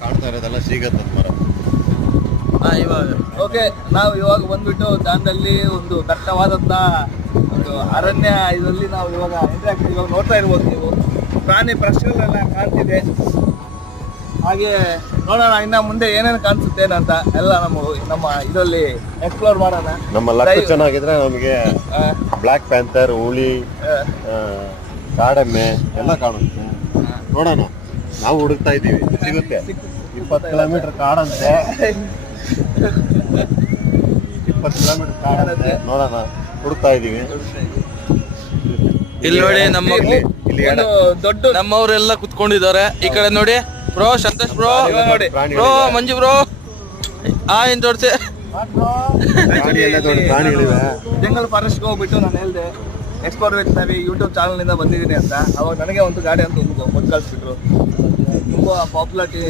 ಕಾಣ್ತಾ ಇರೋದೆಲ್ಲ ಶ್ರೀಗಂಧದ ಮರ. ಇವಾಗ ಓಕೆ, ನಾವು ಇವಾಗ ಬಂದ್ಬಿಟ್ಟು ದಾಂಡಲ್ಲಿ ಒಂದು ದಟ್ಟವಾದಂತ ಒಂದು ಅರಣ್ಯ ಇದರಲ್ಲಿ ನಾವು ಇವಾಗ ಇವಾಗ ನೋಡ್ತಾ ಇರ್ಬೋದು ನೀವು, ಪ್ರಾಣಿ ಪಕ್ಷಿಗಳೆಲ್ಲ ಕಾಣ್ತಿದೆ. ಹಾಗೆ ನೋಡೋಣ ಇನ್ನ ಮುಂದೆ ಏನೇನು ಕಾಣಿಸುತ್ತೆ ಅಂತ ಎಲ್ಲ ನಮ್ಮ ಇದರಲ್ಲಿ ಎಕ್ಸ್ಪ್ಲೋರ್ ಮಾಡೋಣ. ನಮ್ಮ ಲಕ್ ಚೆನ್ನಾಗಿದ್ರೆ ನಮಗೆ ಬ್ಲ್ಯಾಕ್ ಪ್ಯಾಂಥರ್, ಹುಲಿ, ಕಾಡೆಮ್ಮೆ ಎಲ್ಲ ಕಾಣುತ್ತೆ. ನೋಡೋಣ, ನಾವು ಹುಡುಕ್ತಾ ಇದ್ದೀವಿ, ಸಿಗುತ್ತೆ. 20 ಕಿಲೋಮೀಟರ್ ಕಾಡಂತೆ, 20 ಕಿಲೋಮೀಟರ್ ಕಾಡಂತೆ. ನೋಡೋಣ, ಹುಡುಕ್ತಾ ಇದ್ದೀವಿ. ಇಲ್ಲಿ ನೋಡಿ ಇಲ್ಲಿ ದೊಡ್ಡ ನಮ್ಮವರೆಲ್ಲ ಕುತ್ಕೊಂಡಿದ್ದಾರೆ. ಈ ಕಡೆ ನೋಡಿ ಬ್ರೋ, ಸಂತೋಷ್ ಬ್ರೋ, ನೋಡಿ ಬ್ರೋ, ಮಂಜು ಬ್ರೋ, ಏನ್ ತೋರ್ಸಿ ಪ್ರಾಣಿಗಳಿವೆ. ಜಂಗಲ್ ಫಾರೆಸ್ಟ್ಗೆ ಹೋಗ್ಬಿಟ್ಟು ನಾನು ಹೇಳ್ದೆ ಎಕ್ಸ್ಪ್ಲೋರ್ ವಿತ್ ನವಿ ಯೂಟ್ಯೂಬ್ ಚಾನಲ್ನಿಂದ ಬಂದಿದ್ದೀನಿ ಅಂತ. ಅವಾಗ ನನಗೆ ಒಂದು ಗಾಡಿ ಅಂತ ಒಂದು ಕಳಿಸ್ಬಿಟ್ರು. ತುಂಬ ಪಾಪ್ಯುಲಾರಿಟಿ